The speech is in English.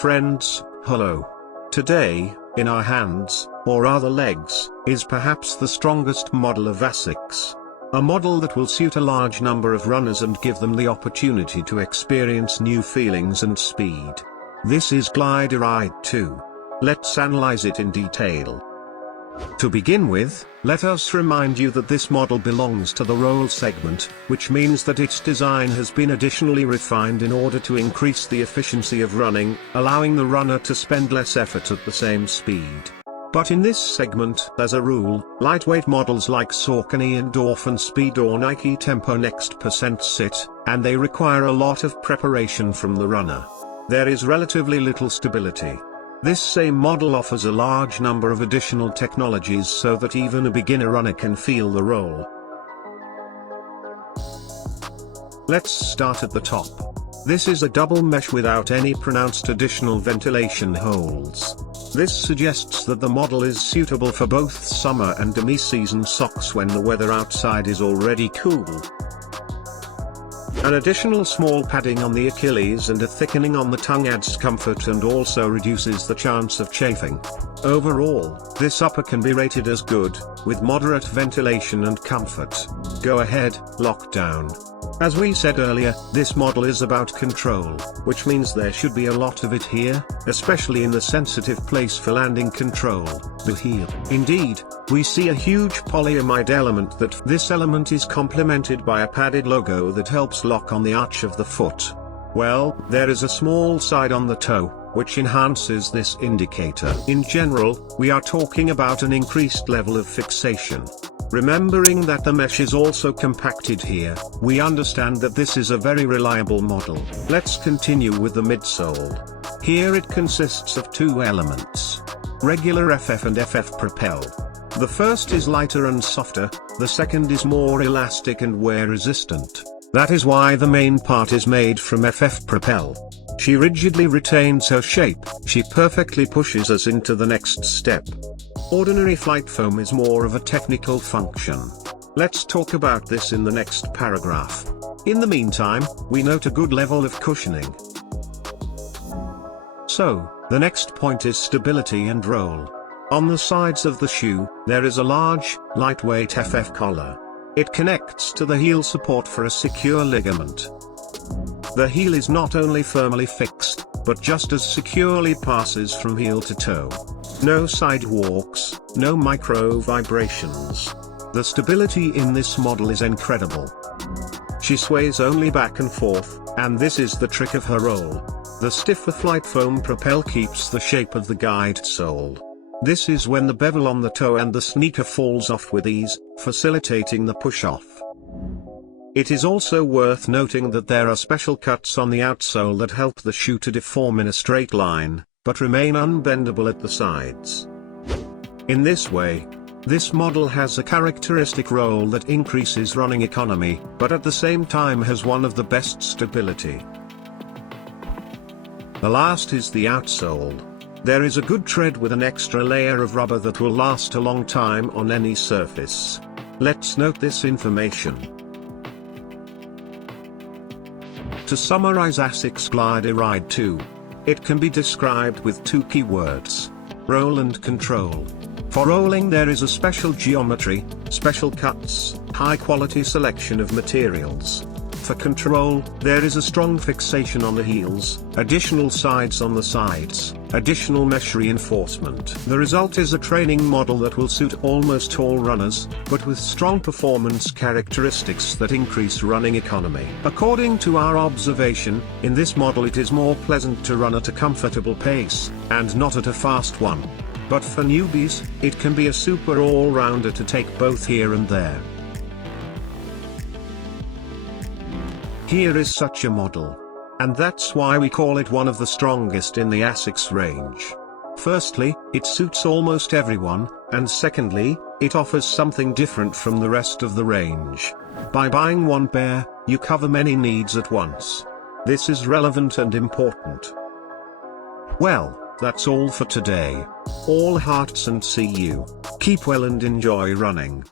Friends, hello. Today, in our hands, or rather legs, is perhaps the strongest model of ASICS. A model that will suit a large number of runners and give them the opportunity to experience new feelings and speed. This is Glideride 2. Let's analyze it in detail. To begin with, let us remind you that this model belongs to the roll segment, which means that its design has been additionally refined in order to increase the efficiency of running, allowing the runner to spend less effort at the same speed. But in this segment, as a rule, lightweight models like Saucony Endorphin Speed or Nike Tempo Next % sit, and they require a lot of preparation from the runner. There is relatively little stability. This same model offers a large number of additional technologies so that even a beginner runner can feel the roll. Let's start at the top. This is a double mesh without any pronounced additional ventilation holes. This suggests that the model is suitable for both summer and demi-season socks when the weather outside is already cool. An additional small padding on the Achilles and a thickening on the tongue adds comfort and also reduces the chance of chafing. Overall, this upper can be rated as good, with moderate ventilation and comfort. Go ahead, lockdown. As we said earlier, this model is about control, which means there should be a lot of it here, especially in the sensitive place for landing control, the heel. Indeed, we see a huge polyamide element this element is complemented by a padded logo that helps lock on the arch of the foot. Well, there is a small side on the toe, which enhances this indicator. In general, we are talking about an increased level of fixation. Remembering that the mesh is also compacted here, we understand that this is a very reliable model. Let's continue with the midsole. Here it consists of two elements: regular FF and FF Propel. The first is lighter and softer, the second is more elastic and wear resistant. That is why the main part is made from FF Propel. She rigidly retains her shape, she perfectly pushes us into the next step. Ordinary flight foam is more of a technical function. Let's talk about this in the next paragraph. In the meantime, we note a good level of cushioning. So, the next point is stability and roll. On the sides of the shoe, there is a large, lightweight FF collar. It connects to the heel support for a secure ligament. The heel is not only firmly fixed, but just as securely passes from heel to toe. No sidewalks, no micro vibrations. The stability in this model is incredible. She sways only back and forth, and this is the trick of her roll. The stiffer flight foam Propel keeps the shape of the guide sole. This is when the bevel on the toe and the sneaker falls off with ease, facilitating the push-off. It is also worth noting that there are special cuts on the outsole that help the shoe to deform in a straight line, but remain unbendable at the sides. In this way, this model has a characteristic roll that increases running economy, but at the same time has one of the best stability. The last is the outsole. There is a good tread with an extra layer of rubber that will last a long time on any surface. Let's note this information. To summarize ASICS Glideride 2, it can be described with two key words: roll and control. For rolling there is a special geometry, special cuts, high quality selection of materials. For control, there is a strong fixation on the heels, additional sides on the sides, additional mesh reinforcement. The result is a training model that will suit almost all runners, but with strong performance characteristics that increase running economy. According to our observation, in this model it is more pleasant to run at a comfortable pace, and not at a fast one. But for newbies, it can be a super all-rounder to take both here and there. Here is such a model. And that's why we call it one of the strongest in the ASICS range. Firstly, it suits almost everyone, and secondly, it offers something different from the rest of the range. By buying one pair, you cover many needs at once. This is relevant and important. Well, that's all for today. All hearts and see you. Keep well and enjoy running.